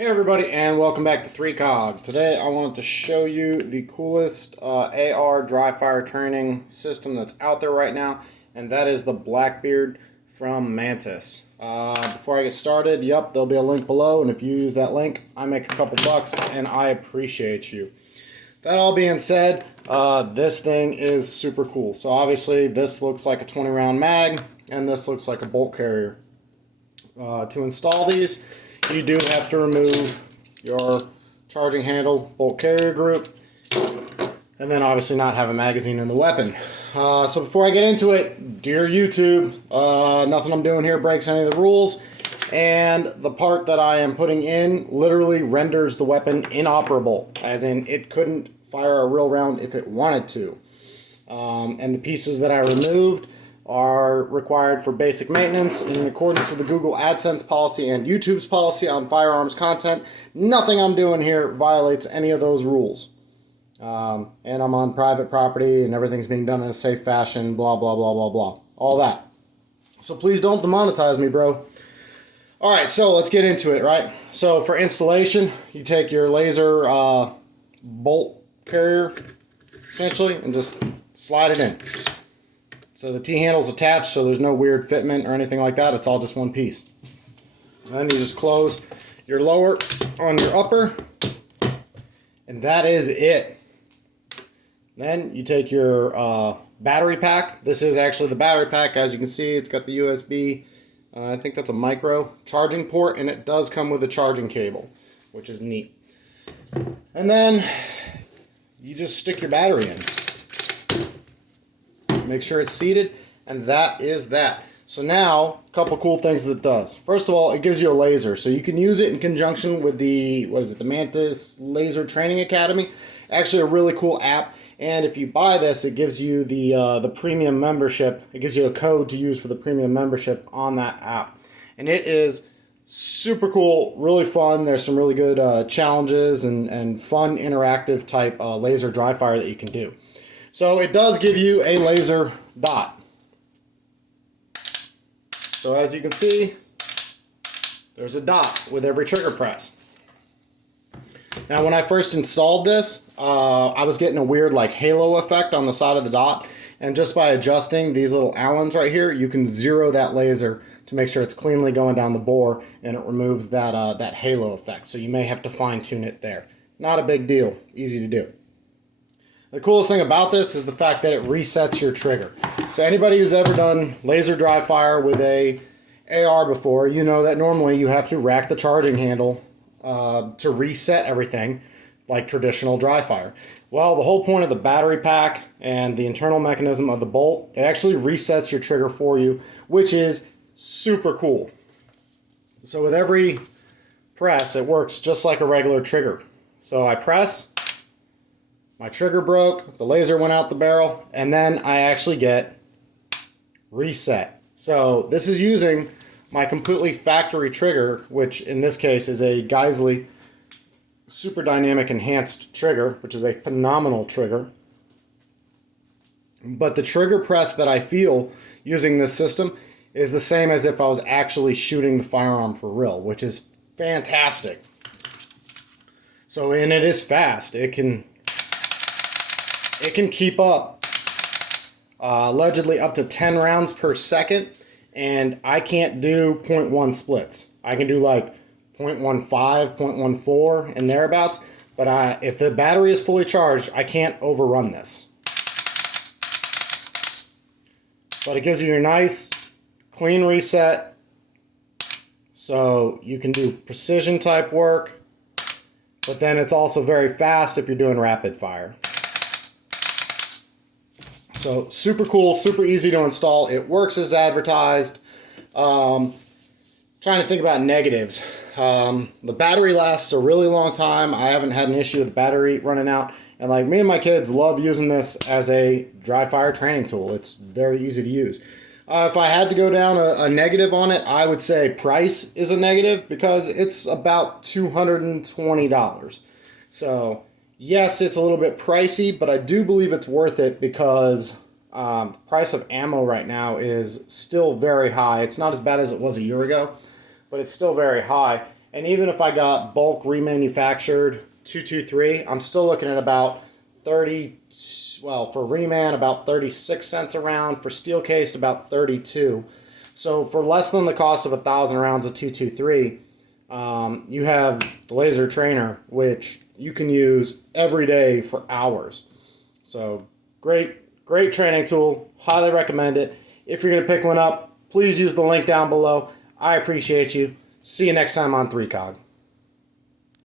Hey everybody, and welcome back to 3COG. Today I wanted to show you the coolest AR dry fire training system that's out there right now, and that is the Blackbeard from Mantis. Before I get started, there'll be a link below, and if you use that link, I make a couple bucks, and I appreciate you. That all being said, this thing is super cool. So obviously this looks like a 20 round mag, and this looks like a bolt carrier. To install these, you do have to remove your charging handle, bolt carrier group, and then obviously not have a magazine in the weapon. So before I get into it, dear YouTube, nothing I'm doing here breaks any of the rules, and the part that I am putting in literally renders the weapon inoperable, as in it couldn't fire a real round if it wanted to. And the pieces that I removed are required for basic maintenance in accordance with the Google AdSense policy and YouTube's policy on firearms content. Nothing I'm doing here violates any of those rules. And I'm on private property and everything's being done in a safe fashion, blah, blah, blah, blah, blah. All that. So please don't demonetize me, bro. All right, so let's get into it, right? So for installation, you take your laser bolt carrier, essentially, and just slide it in. So the T-handle's attached, so there's no weird fitment or anything like that. It's all just one piece. Then you just close your lower on your upper, and that is it. Then you take your battery pack. This is actually the battery pack. As you can see, it's got the USB, I think that's a micro charging port, and it does come with a charging cable, which is neat. And then you just stick your battery in. Make sure it's seated, and that is that. So now, a couple cool things it does. First of all, it gives you a laser, so you can use it in conjunction with the, the Mantis Laser Training Academy. Actually a really cool app, and if you buy this, it gives you the premium membership. It gives you a code to use for the premium membership on that app. And it is super cool, really fun. There's some really good challenges and fun interactive type laser dry fire that you can do. So it does give you a laser dot. So as you can see, there's a dot with every trigger press. Now when I first installed this, I was getting a weird like halo effect on the side of the dot, and just by adjusting these little Allens right here, you can zero that laser to make sure it's cleanly going down the bore, and it removes that, that halo effect. So you may have to fine tune it there. Not a big deal, easy to do. The coolest thing about this is the fact that it resets your trigger. So anybody who's ever done laser dry fire with a AR before, you know that normally you have to rack the charging handle to reset everything like traditional dry fire. Well, the whole point of the battery pack and the internal mechanism of the bolt, it actually resets your trigger for you, which is super cool. So with every press, it works just like a regular trigger. So I press, my trigger broke, the laser went out the barrel, and then I actually get reset. So this is using my completely factory trigger, which in this case is a Geisley Super Dynamic Enhanced trigger, which is a phenomenal trigger. But the trigger press that I feel using this system is the same as if I was actually shooting the firearm for real, which is fantastic. So, and it is fast. It can keep up allegedly up to 10 rounds per second, and I can't do 0.1 splits. I can do like 0.15, 0.14 and thereabouts, but if the battery is fully charged, I can't overrun this. But it gives you your nice clean reset, so you can do precision type work, but then it's also very fast if you're doing rapid fire. So super cool, super easy to install. It works as advertised. Trying to think about negatives. The battery lasts a really long time. I haven't had an issue with the battery running out. And like me and my kids love using this as a dry fire training tool. It's very easy to use. If I had to go down a negative on it, I would say price is a negative because it's about $220. So yes, it's a little bit pricey, but I do believe it's worth it because the price of ammo right now is still very high. It's not as bad as it was a year ago, but it's still very high. And even if I got bulk remanufactured 223, I'm still looking at about 30, well, for reman, about 36 cents a round. For steel cased, about 32. So for less than the cost of 1,000 rounds of 223, you have the laser trainer, which you can use every day for hours. So great training tool. Highly recommend it. If you're going to pick one up, please use the link down below. I appreciate you. See you next time on 3cog.